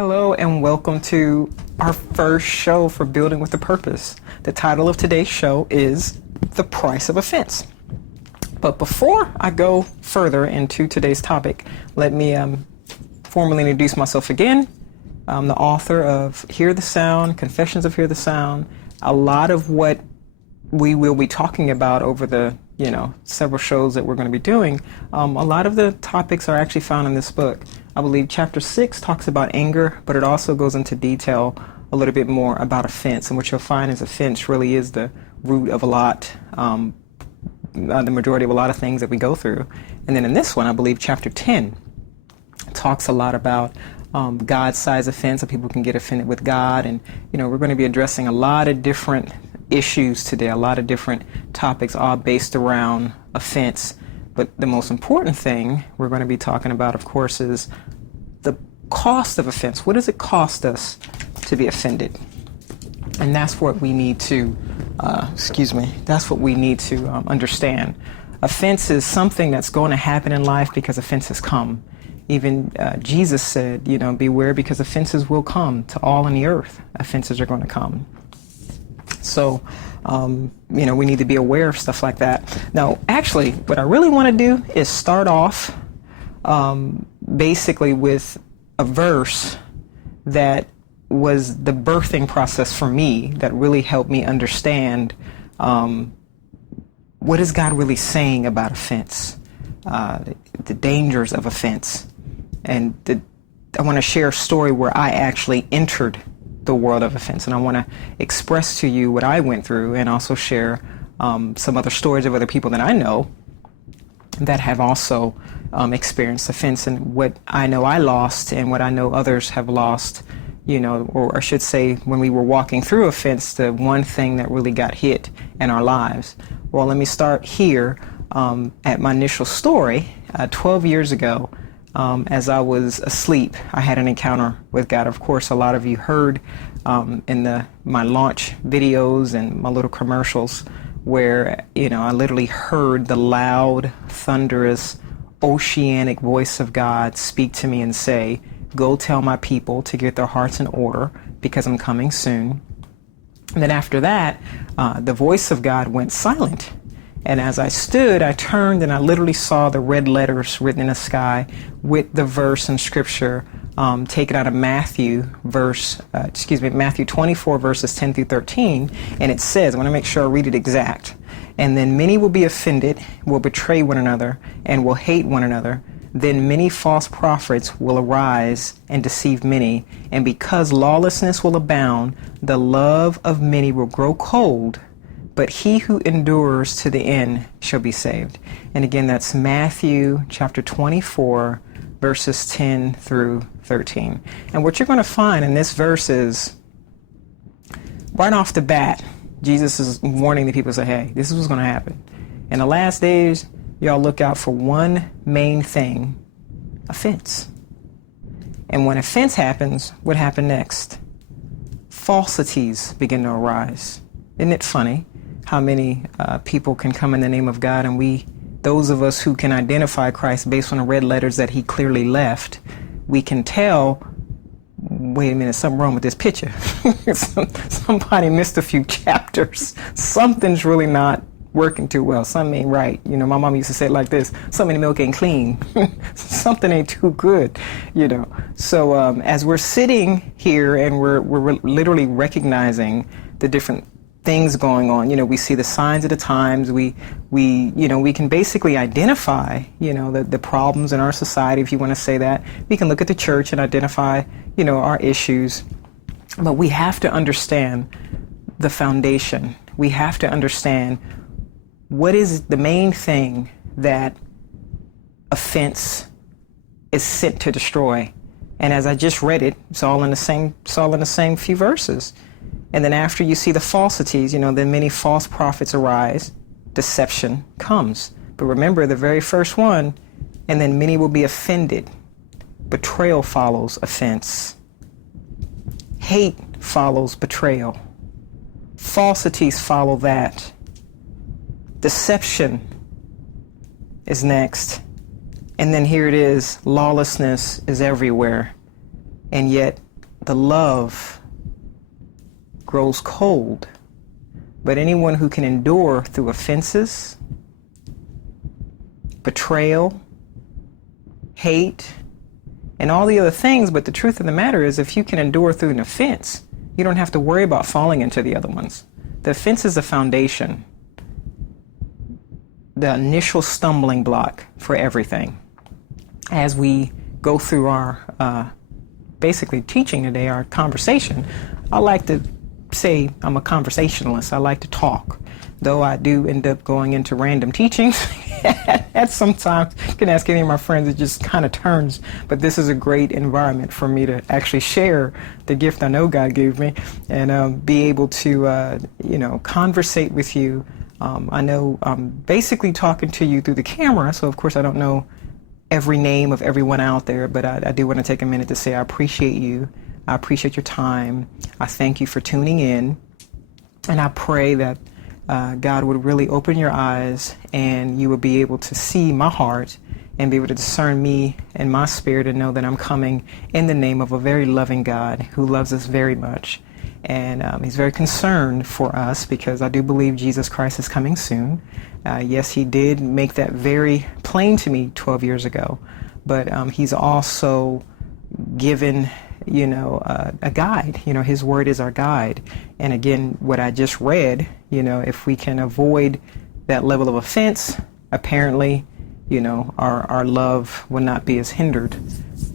Hello and welcome to our first show for Building with a Purpose. The title of today's show is The Price of Offense. But before I go further into today's topic, let me formally introduce myself again. I'm the author of Hear the Sound, Confessions of Hear the Sound. A lot of what we will be talking about over the several shows that we're going to be doing, a lot of the topics are actually found in this book. I believe chapter 6 talks about anger, but it also goes into detail a little bit more about offense. And what you'll find is offense really is the root of a lot, the majority of a lot of things that we go through. And then in this one, I believe chapter 10 talks a lot about God-sized offense, so people can get offended with God. And, we're going to be addressing a lot of different issues today, a lot of different topics, all based around offense. But the most important thing we're going to be talking about, of course, is the cost of offense. What does it cost us to be offended? And that's what we need to, understand. Offense is something that's going to happen in life because offenses come. Even Jesus said, beware because offenses will come to all in the earth. Offenses are going to come. So, we need to be aware of stuff like that. Now, actually, what I really want to do is start off basically with a verse that was the birthing process for me that really helped me understand what is God really saying about offense, the dangers of offense. And I want to share a story where I actually entered the world of offense, and I want to express to you what I went through and also share some other stories of other people that I know that have also experienced offense, and what I know I lost and what I know others have lost, or I should say when we were walking through offense, the one thing that really got hit in our lives. Well, let me start here at my initial story. 12 years ago, as I was asleep, I had an encounter with God. Of course, a lot of you heard in my launch videos and my little commercials where, I literally heard the loud, thunderous, oceanic voice of God speak to me and say, "Go tell my people to get their hearts in order because I'm coming soon." And then after that, the voice of God went silent. And as I stood, I turned and I literally saw the red letters written in the sky with the verse in scripture taken out of Matthew 24 verses 10 through 13. And it says, I want to make sure I read it exact. "And then many will be offended, will betray one another, and will hate one another. Then many false prophets will arise and deceive many. And because lawlessness will abound, the love of many will grow cold. But he who endures to the end shall be saved." And again, that's Matthew chapter 24, verses 10 through 13. And what you're going to find in this verse is, right off the bat, Jesus is warning the people, say, hey, this is what's going to happen. In the last days, y'all look out for one main thing, offense. And when offense happens, what happened next? Falsities begin to arise. Isn't it funny how many people can come in the name of God, and those of us who can identify Christ based on the red letters that he clearly left, we can tell, wait a minute, something wrong with this picture. Somebody missed a few chapters. Something's really not working too well. Something ain't right. My mom used to say it like this: something in the milk ain't clean. Something ain't too good, So as we're sitting here and we're literally recognizing the different things going on, we see the signs of the times, we can basically identify, the problems in our society, if you want to say that. We can look at the church and identify, our issues, but we have to understand the foundation. We have to understand what is the main thing that offense is sent to destroy. And as I just read it, it's all in the same few verses. And then after you see the falsities, then many false prophets arise, deception comes. But remember the very first one, and then many will be offended. Betrayal follows offense. Hate follows betrayal. Falsities follow that. Deception is next. And then here it is, lawlessness is everywhere. And yet the love grows cold. But anyone who can endure through offenses, betrayal, hate, and all the other things, but the truth of the matter is, if you can endure through an offense, you don't have to worry about falling into the other ones. The offense is the foundation, the initial stumbling block for everything. As we go through our basically teaching today, our conversation, I like to say I'm a conversationalist. I like to talk, though I do end up going into random teachings. At sometimes, you can ask any of my friends, it just kind of turns. But this is a great environment for me to actually share the gift I know God gave me and be able to, conversate with you. I know I'm basically talking to you through the camera, so of course I don't know every name of everyone out there, but I do want to take a minute to say I appreciate you. I appreciate your time. I thank you for tuning in, and I pray that God would really open your eyes and you would be able to see my heart and be able to discern me and my spirit and know that I'm coming in the name of a very loving God who loves us very much. And he's very concerned for us because I do believe Jesus Christ is coming soon. Yes, he did make that very plain to me 12 years ago, but he's also given a guide. His word is our guide. And again, what I just read, if we can avoid that level of offense, apparently, our love will not be as hindered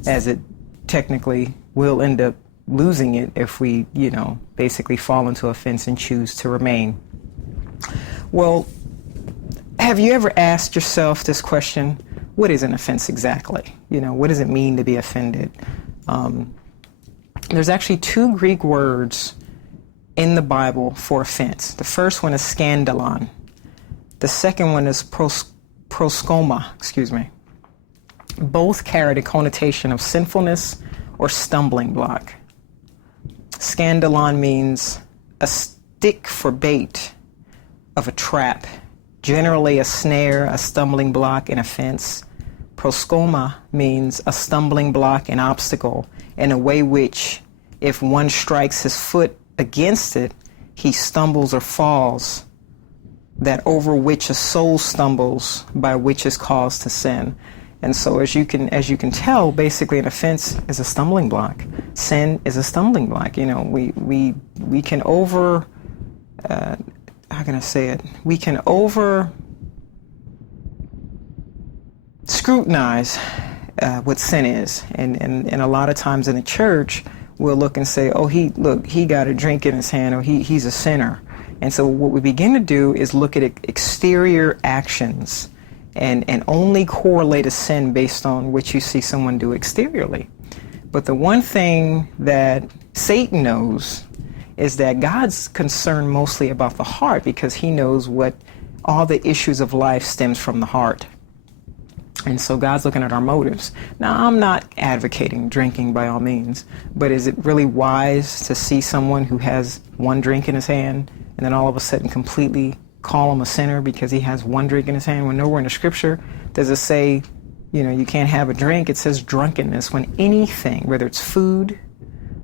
as it technically will end up losing it if we, basically fall into offense and choose to remain. Well, have you ever asked yourself this question? What is an offense exactly? What does it mean to be offended? There's actually two Greek words in the Bible for offense. The first one is scandalon. The second one is proskoma, Both carry the connotation of sinfulness or stumbling block. Scandalon means a stick for bait of a trap, generally a snare, a stumbling block, an offense. Proskoma means a stumbling block, an obstacle, in a way which, if one strikes his foot against it, he stumbles or falls, that over which a soul stumbles, by which is caused to sin. And so as you can tell, basically an offense is a stumbling block. Sin is a stumbling block. We can over we can over scrutinize what sin is, and a lot of times in the church we'll look and say, oh, he got a drink in his hand, or he's a sinner. And so what we begin to do is look at exterior actions and only correlate a sin based on what you see someone do exteriorly. But the one thing that Satan knows is that God's concerned mostly about the heart, because he knows what all the issues of life stems from the heart. And so God's looking at our motives. Now, I'm not advocating drinking by all means, but is it really wise to see someone who has one drink in his hand and then all of a sudden completely call him a sinner because he has one drink in his hand, when nowhere in the scripture does it say, you can't have a drink? It says drunkenness. When anything, whether it's food,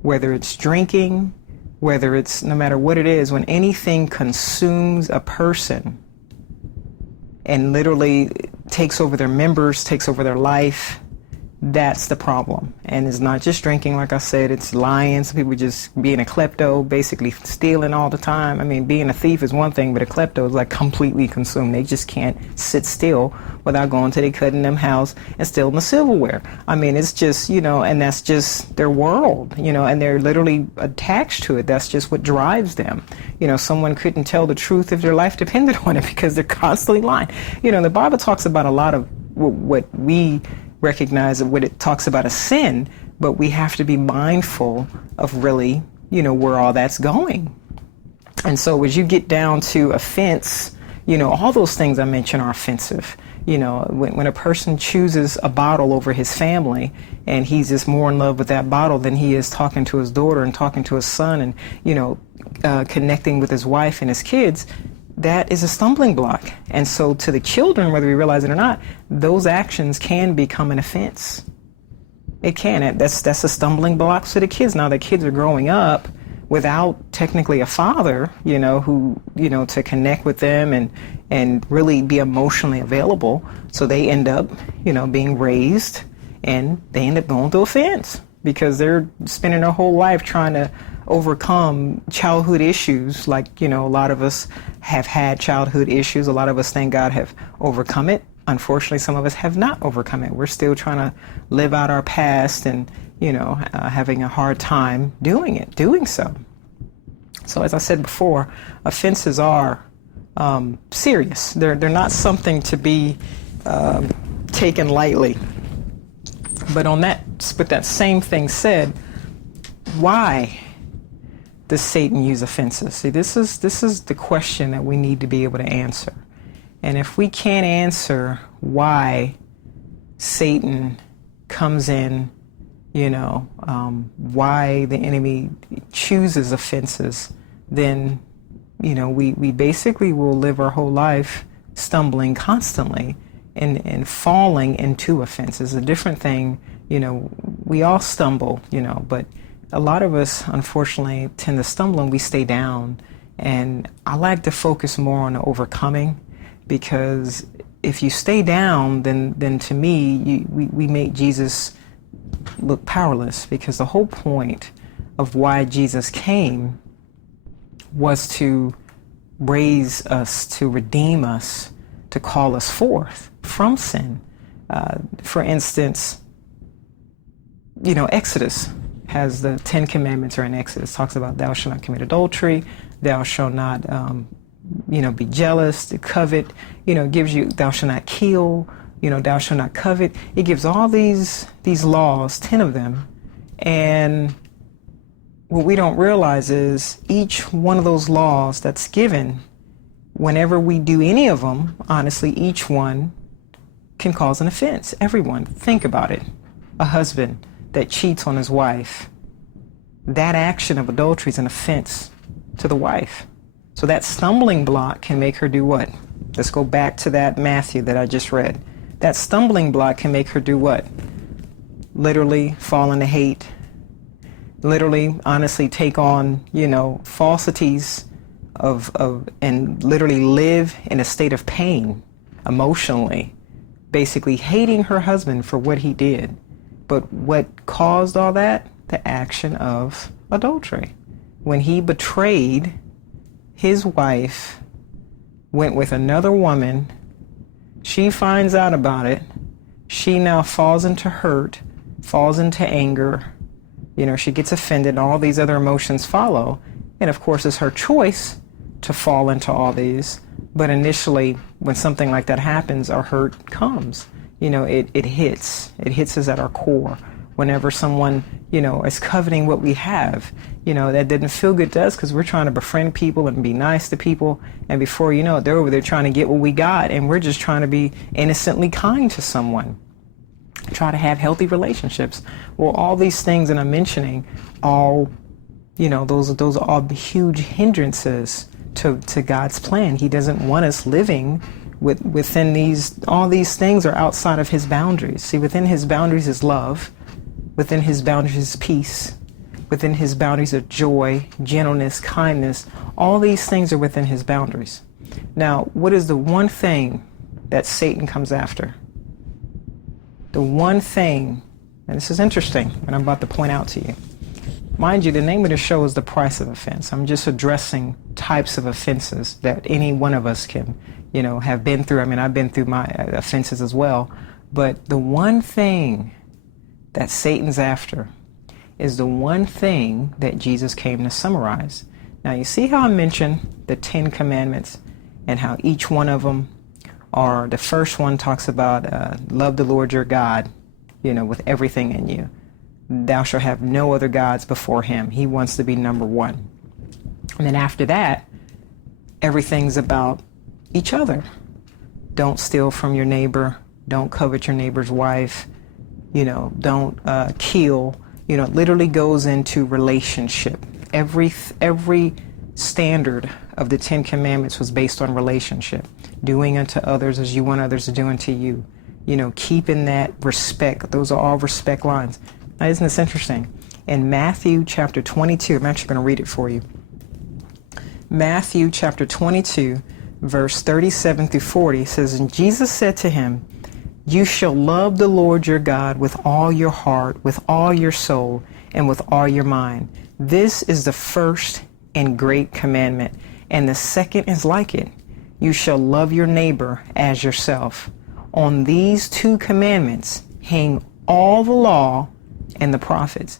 whether it's drinking, whether it's no matter what it is, when anything consumes a person and literally takes over their members, takes over their life, that's the problem. And it's not just drinking, like I said, it's lying. Some people just being a klepto, basically stealing all the time. I mean, being a thief is one thing, but a klepto is like completely consumed. They just can't sit still without going to their cutting them house and stealing the silverware. I mean, it's just, and that's just their world, and they're literally attached to it. That's just what drives them. Someone couldn't tell the truth if their life depended on it because they're constantly lying. The Bible talks about a lot of what we recognize what it talks about as sin, but we have to be mindful of really, where all that's going. And so as you get down to offense, all those things I mentioned are offensive. When a person chooses a bottle over his family and he's just more in love with that bottle than he is talking to his daughter and talking to his son and, connecting with his wife and his kids, that is a stumbling block. And so to the children, whether we realize it or not, those actions can become an offense. It can. That's a stumbling block to the kids. Now the kids are growing up without technically a father, who, to connect with them and really be emotionally available. So they end up, being raised, and they end up going through offense because they're spending their whole life trying to overcome childhood issues. Like, a lot of us have had childhood issues. A lot of us, thank God, have overcome it. Unfortunately, some of us have not overcome it. We're still trying to live out our past and, having a hard time doing so. So as I said before, offenses are serious. They're not something to be taken lightly. But with that same thing said, why does Satan use offenses? See, this is the question that we need to be able to answer. And if we can't answer why Satan comes in, why the enemy chooses offenses, then, we basically will live our whole life stumbling constantly and falling into offenses. A different thing, we all stumble, but a lot of us, unfortunately, tend to stumble and we stay down. And I like to focus more on the overcoming, because if you stay down, then to me, we make Jesus look powerless, because the whole point of why Jesus came was to raise us, to redeem us, to call us forth from sin. For instance, Exodus has the 10 Commandments, or in Exodus talks about thou shalt not commit adultery, thou shalt not be jealous, to covet, gives you thou shalt not kill, thou shalt not covet. It gives all these laws, 10 of them. And what we don't realize is each one of those laws that's given, whenever we do any of them, honestly, each one can cause an offense. Everyone, think about it. A husband that cheats on his wife, that action of adultery is an offense to the wife. So that stumbling block can make her do what? Let's go back to that Matthew that I just read. That stumbling block can make her do what? Literally fall into hate. Literally, honestly, take on, falsities and literally live in a state of pain emotionally, basically hating her husband for what he did. But what caused all that? The action of adultery. When he betrayed his wife, went with another woman, she finds out about it, she now falls into hurt, falls into anger, she gets offended, all these other emotions follow, and of course it's her choice to fall into all these. But initially, when something like that happens, our hurt comes. It hits us at our core. Whenever someone, is coveting what we have, that didn't feel good to us, because we're trying to befriend people and be nice to people. And before you know it, they're over there trying to get what we got. And we're just trying to be innocently kind to someone. Try to have healthy relationships. Well, all these things that I'm mentioning, those are all huge hindrances to God's plan. He doesn't want us living within all these things are outside of his boundaries. See, within his boundaries is love. Within his boundaries is peace. Within his boundaries are joy, gentleness, kindness. All these things are within his boundaries. Now, what is the one thing that Satan comes after? The one thing, and this is interesting, and I'm about to point out to you. Mind you, the name of the show is The Price of Offense. I'm just addressing types of offenses that any one of us can, have been through. I mean, I've been through my offenses as well. But the one thing that Satan's after is the one thing that Jesus came to summarize. Now, you see how I mentioned the 10 Commandments and how each one of them are, the first one talks about love the Lord your God, with everything in you. Thou shalt have no other gods before him. He wants to be number one. And then after that, everything's about each other. Don't steal from your neighbor. Don't covet your neighbor's wife. Don't kill. It literally goes into relationship. Every standard of the 10 Commandments was based on relationship. Doing unto others as you want others to do unto you. keeping that respect. Those are all respect lines. Now, isn't this interesting? In Matthew chapter 22, I'm actually going to read it for you. Matthew chapter 22, verse 37 through 40 says, "And Jesus said to him, you shall love the Lord your God with all your heart, with all your soul, and with all your mind. This is the first and great commandment. And the second is like it. You shall love your neighbor as yourself. On these two commandments hang all the law and the prophets."